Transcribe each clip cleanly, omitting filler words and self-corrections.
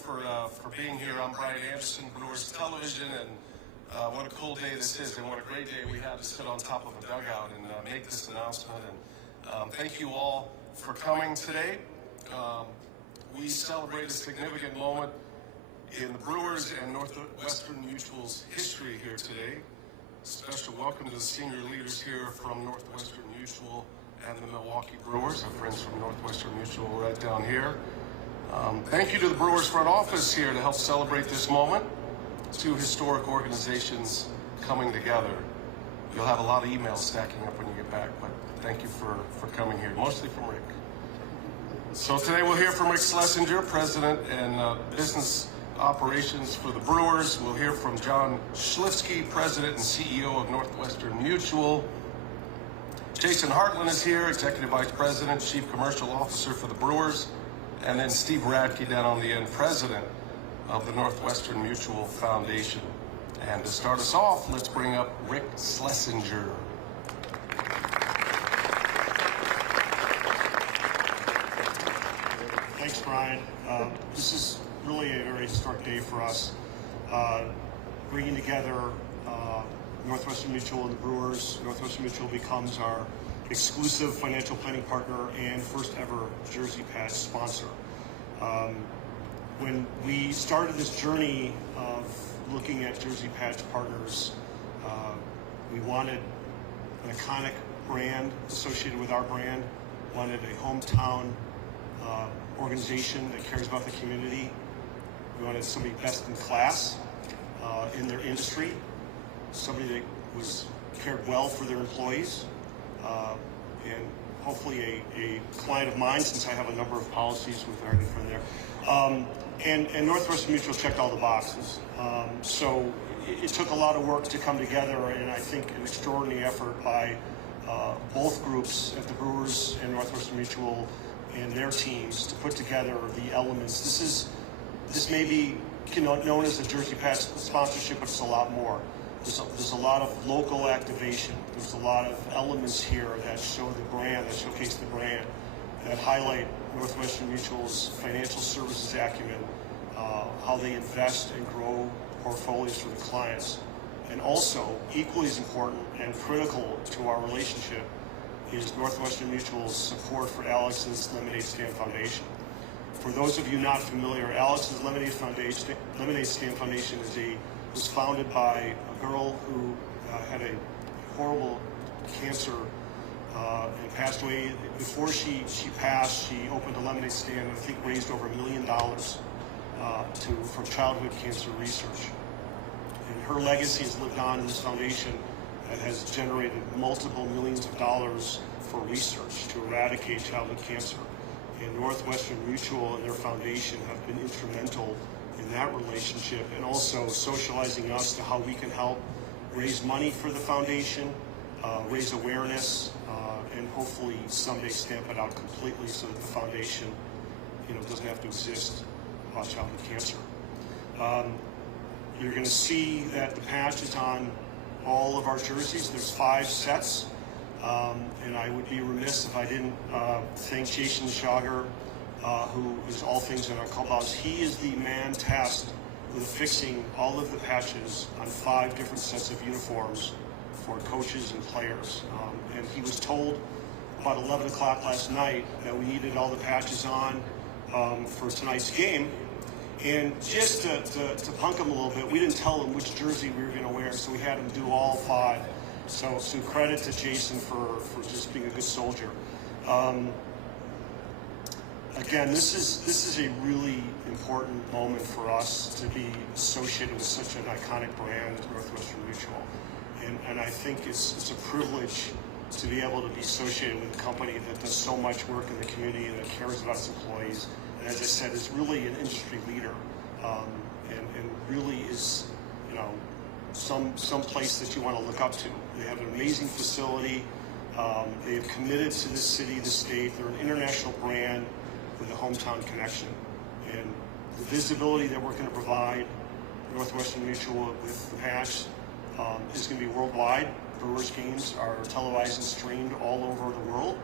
for being here. I'm Brian Anderson, Brewers Television, and what a cool day this is, and what a great day we have to sit on top of a dugout and make this announcement. And thank you all for coming today. We celebrate a significant moment in the Brewers and Northwestern Mutual's history here today. Special welcome to the senior leaders here from Northwestern Mutual and the Milwaukee Brewers, our friends from Northwestern Mutual right down here. Thank you to the Brewers front office here to help celebrate this moment. Two historic organizations coming together. You'll have a lot of emails stacking up when you get back, but thank you for coming here, mostly from Rick. So today we'll hear from Rick Schlesinger, President and Business Operations for the Brewers. We'll hear from John Schlifsky, President and CEO of Northwestern Mutual. Jason Hartland is here, Executive Vice President, Chief Commercial Officer for the Brewers. And then Steve Radke down on the end, President of the Northwestern Mutual Foundation. And to start us off, let's bring up Rick Schlesinger. Thanks, Brian. This is really a very historic day for us. Bringing together Northwestern Mutual and the Brewers. Northwestern Mutual becomes our exclusive financial planning partner and first ever jersey patch sponsor. When we started this journey of looking at jersey patch partners, we wanted an iconic brand associated with our brand, wanted a hometown organization that cares about the community. We wanted somebody best in class in their industry, somebody that cared well for their employees, and hopefully a client of mine, since I have a number of policies with our friend there. And Northwestern Mutual checked all the boxes. So it took a lot of work to come together, and I think an extraordinary effort by both groups at the Brewers and Northwestern Mutual and their teams to put together the elements. This may be known as a jersey patch sponsorship, but it's a lot more. There's a lot of local activation. There's a lot of elements here that show the brand, that showcase the brand, that highlight Northwestern Mutual's financial services acumen, how they invest and grow portfolios for the clients. And also, equally as important and critical to our relationship is Northwestern Mutual's support for Alex's Lemonade Stand Foundation. For those of you not familiar, Alex's Lemonade Stand Foundation was founded by a girl who had a horrible cancer and passed away. Before she passed, she opened a lemonade stand and I think raised over $1 million for childhood cancer research. And her legacy has lived on in this foundation that has generated multiple millions of dollars for research to eradicate childhood cancer. And Northwestern Mutual and their foundation have been instrumental in that relationship, and also socializing us to how we can help raise money for the foundation, raise awareness, and hopefully someday stamp it out completely so that the foundation, doesn't have to exist about childhood cancer. You're going to see that the patch is on all of our jerseys. There's 5 sets, and I would be remiss if I didn't thank Jason Shager, who is all things in our clubhouse. He is the man tasked with fixing all of the patches on 5 different sets of uniforms for coaches and players. And he was told about 11 o'clock last night that we needed all the patches on for tonight's game. And just to punk him a little bit, we didn't tell him which jersey we were going to wear, so we had him do all 5. So some credit to Jason for just being a good soldier. Again, this is a really important moment for us to be associated with such an iconic brand as Northwestern Mutual. And I think it's a privilege to be able to be associated with a company that does so much work in the community and that cares about its employees. And as I said, is really an industry leader, and really is, some place that you want to look up to. They have an amazing facility. They have committed to this city, this state. They're an international brand with a hometown connection. And the visibility that we're going to provide Northwestern Mutual with the patch is going to be worldwide. Brewers games are televised and streamed all over the world,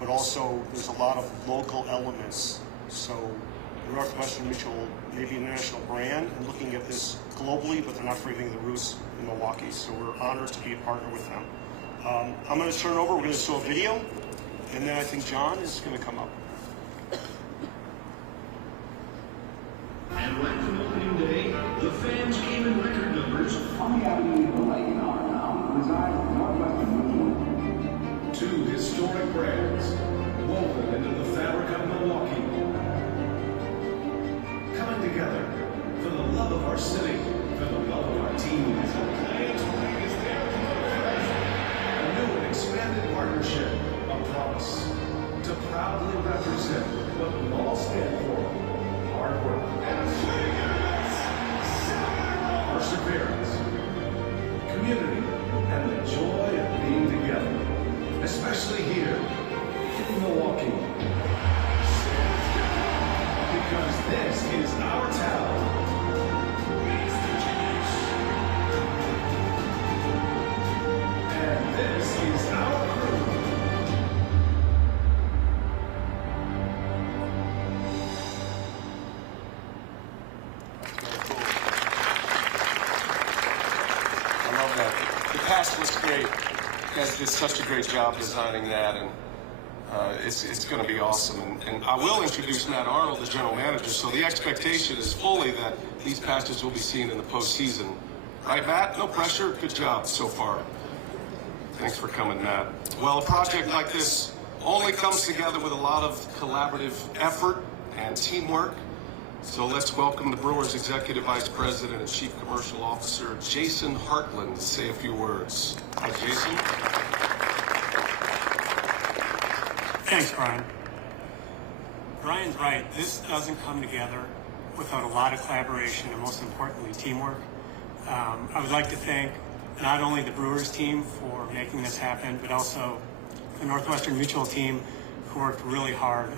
but also there's a lot of local elements. So Northwestern Mutual may be a national brand and looking at this globally, but they're not forgetting the roots in Milwaukee. So we're honored to be a partner with them. I'm going to turn it over. We're going to show a video, and then I think John is going to come up. And right from opening day, the fans came in record numbers. On the avenue of the lake in our town resides Northwestern Mutual. Two historic brands woven into the fabric of Milwaukee, coming together for the love of our city, for the love of our team. A new and expanded partnership, a promise to proudly represent what we all stand for: hard work, perseverance, community, and the joy of being together, especially here in Milwaukee. Because this is our town. And this is our crew. I love that. The past looks great. You guys did such a great job designing that, and it's going to be awesome. And I will introduce Matt Arnold, the general manager, so the expectation is fully that these patches will be seen in the postseason. Right, Matt? No pressure? Good job so far. Thanks for coming, Matt. Well, a project like this only comes together with a lot of collaborative effort and teamwork. So let's welcome the Brewers Executive Vice President and Chief Commercial Officer, Jason Hartland, to say a few words. Hi, Jason. Thanks, Brian. Brian's right. This doesn't come together without a lot of collaboration and, most importantly, teamwork. I would like to thank not only the Brewers team for making this happen, but also the Northwestern Mutual team who worked really hard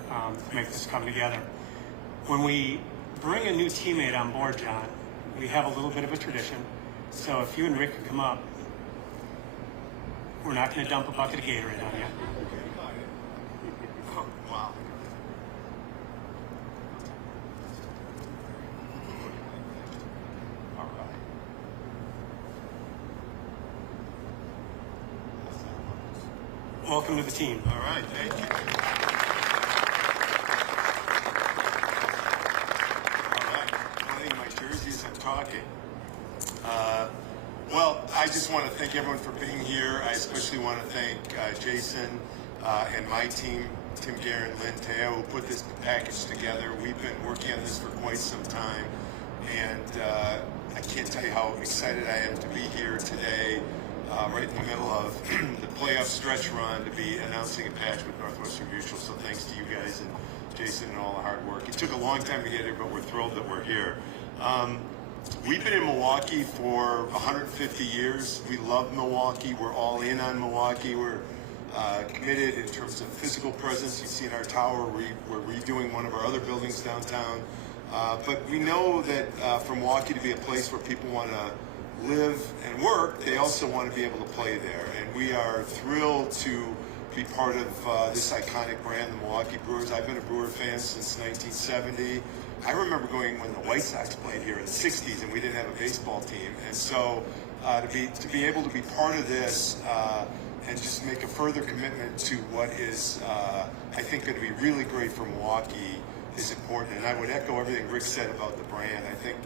to make this come together. When we bring a new teammate on board, John, we have a little bit of a tradition. So if you and Rick could come up, we're not going to dump a bucket of Gatorade on you. Wow. All right. Welcome to the team. All right, thank you. All right, I think my jerseys are talking. Well, I just want to thank everyone for being here. I especially want to thank Jason and my team, Tim Guerin, Lynn Teo, who put this package together. We've been working on this for quite some time, and I can't tell you how excited I am to be here today, right in the middle of the playoff stretch run, to be announcing a patch with Northwestern Mutual. So thanks to you guys and Jason and all the hard work. It took a long time to get here, but we're thrilled that we're here. We've been in Milwaukee for 150 years. We love Milwaukee. We're all in on Milwaukee. We're committed in terms of physical presence. You see in our tower, we're redoing one of our other buildings downtown. But we know that for Milwaukee to be a place where people want to live and work, they also want to be able to play there. And we are thrilled to be part of this iconic brand, the Milwaukee Brewers. I've been a Brewer fan since 1970. I remember going when the White Sox played here in the 60s and we didn't have a baseball team. And so to be able to be part of this and just make a further commitment to what is, I think, going to be really great for Milwaukee is important. And I would echo everything Rick said about the brand. I think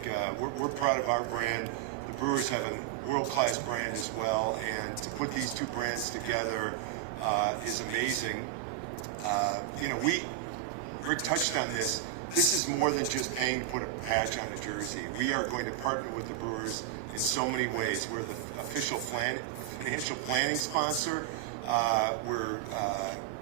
we're proud of our brand. The Brewers have a world-class brand as well. And to put these two brands together is amazing. Rick touched on this. This is more than just paying to put a patch on a jersey. We are going to partner with the Brewers in so many ways. We're the official financial planning sponsor. We're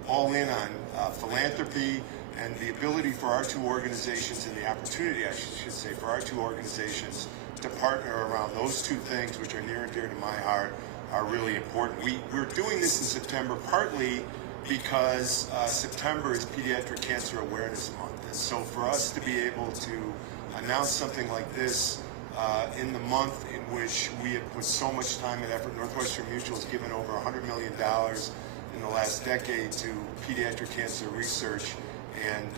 all in on Philanthropy and the ability for our two organizations, and the opportunity, I should say, for our two organizations to partner around those two things, which are near and dear to my heart, are really important. We're doing this in September partly because September is Pediatric Cancer Awareness Month. And so for us to be able to announce something like this in the month in which we have put so much time and effort, Northwestern Mutual has given over $100 million in the last decade to pediatric cancer research, And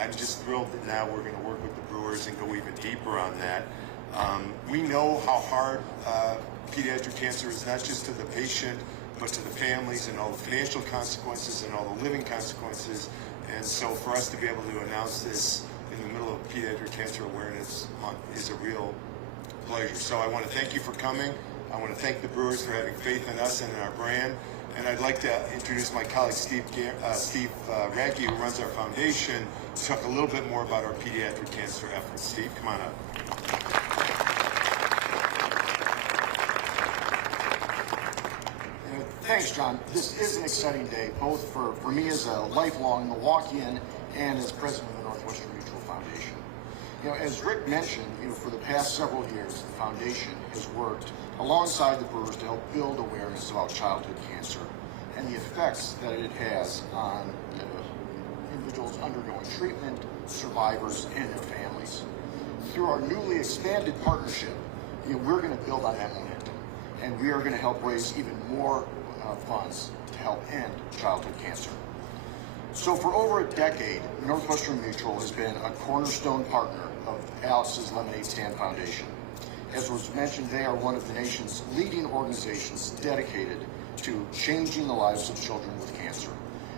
I'm just thrilled that now we're going to work with the Brewers and go even deeper on that. We know how hard pediatric cancer is, not just to the patient, but to the families and all the financial consequences and all the living consequences. And so for us to be able to announce this in the middle of Pediatric Cancer Awareness Month is a real pleasure. So I want to thank you for coming. I want to thank the Brewers for having faith in us and in our brand. And I'd like to introduce my colleague Steve Ranke, who runs our foundation, to talk a little bit more about our pediatric cancer efforts. Steve, come on up. Thanks, John. This is an exciting day, both for me as a lifelong Milwaukeean and as president of the Northwestern Mutual Foundation. As Rick mentioned, for the past several years, the foundation has worked alongside the Brewers to help build awareness about childhood cancer and the effects that it has on individuals undergoing treatment, survivors, and their families. Through our newly expanded partnership, we're going to build on that momentum, and we are going to help raise even more funds to help end childhood cancer. So for over a decade, Northwestern Mutual has been a cornerstone partner of Alex's Lemonade Stand Foundation. As was mentioned, they are one of the nation's leading organizations dedicated to changing the lives of children with cancer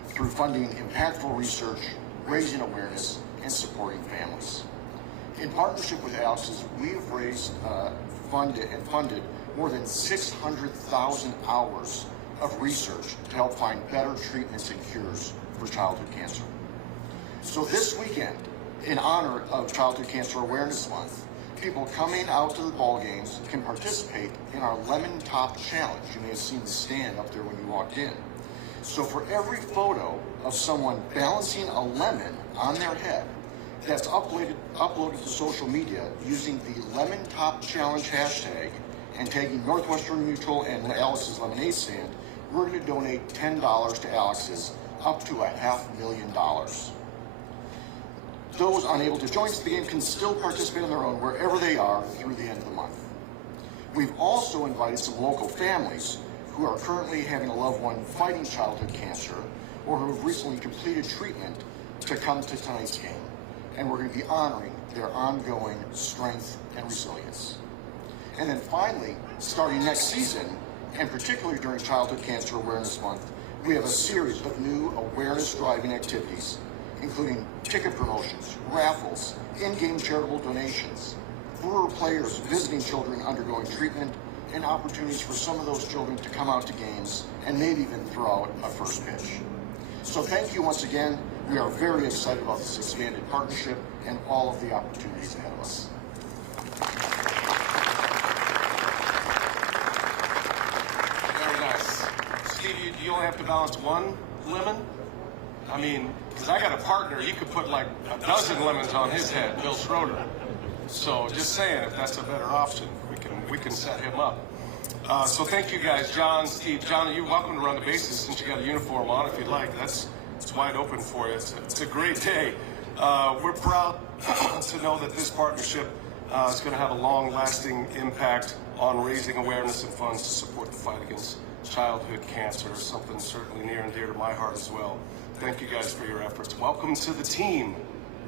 through funding impactful research, raising awareness, and supporting families. In partnership with Alex's, we have raised, funded more than 600,000 hours of research to help find better treatments and cures for childhood cancer. So this weekend, in honor of Childhood Cancer Awareness Month, people coming out to the ball games can participate in our Lemon Top Challenge. You may have seen the stand up there when you walked in. So for every photo of someone balancing a lemon on their head that's uploaded to social media using the Lemon Top Challenge hashtag and tagging Northwestern Mutual and Alex's Lemonade Stand, we're going to donate $10 to Alex's, up to $500,000. Those unable to join the game can still participate on their own wherever they are through the end of the month. We've also invited some local families who are currently having a loved one fighting childhood cancer or who have recently completed treatment to come to tonight's game. And we're going to be honoring their ongoing strength and resilience. And then finally, starting next season, and particularly during Childhood Cancer Awareness Month, we have a series of new awareness-driving activities, including ticket promotions, raffles, in-game charitable donations, Brewer players visiting children undergoing treatment, and opportunities for some of those children to come out to games and maybe even throw out a first pitch. So thank you once again. We are very excited about this expanded partnership and all of the opportunities ahead of us. Very nice. Steve, you only have to balance one lemon? I mean, because I got a partner, you could put like a dozen lemons on his head, Bill Schroeder. So just saying, if that's a better option, we can set him up. So thank you guys, John, Steve. John, you're welcome to run the bases since you got a uniform on if you'd like. It's wide open for you. It's a great day. We're proud to know that this partnership is going to have a long-lasting impact on raising awareness and funds to support the fight against childhood cancer, something certainly near and dear to my heart as well. Thank you guys for your efforts. Welcome to the team.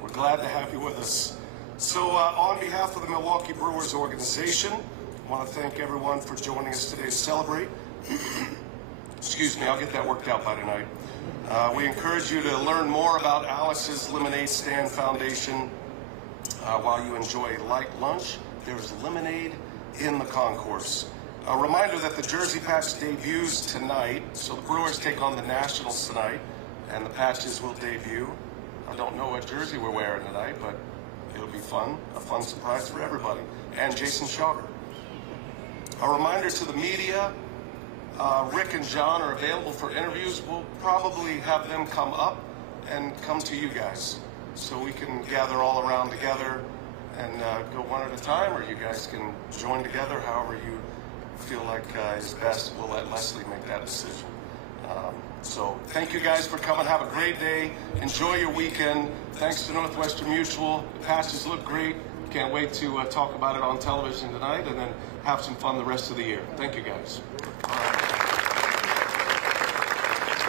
We're glad to have you with us. So on behalf of the Milwaukee Brewers organization, I want to thank everyone for joining us today to celebrate. Excuse me, I'll get that worked out by tonight. We encourage you to learn more about Alex's Lemonade Stand Foundation. While you enjoy a light lunch, there's lemonade in the concourse. A reminder that the jersey patch debuts tonight, so the Brewers take on the Nationals tonight, and the patches will debut. I don't know what jersey we're wearing tonight, but it'll be fun, a fun surprise for everybody, and Jason Schauger. A reminder to the media, Rick and John are available for interviews. We'll probably have them come up and come to you guys so we can gather all around together and go one at a time, or you guys can join together however you feel like is best. We'll let Leslie make that decision. So thank you guys for coming. Have a great day. Enjoy your weekend. Thanks to Northwestern Mutual. The patches look great. Can't wait to talk about it on television tonight and then have some fun the rest of the year. Thank you guys.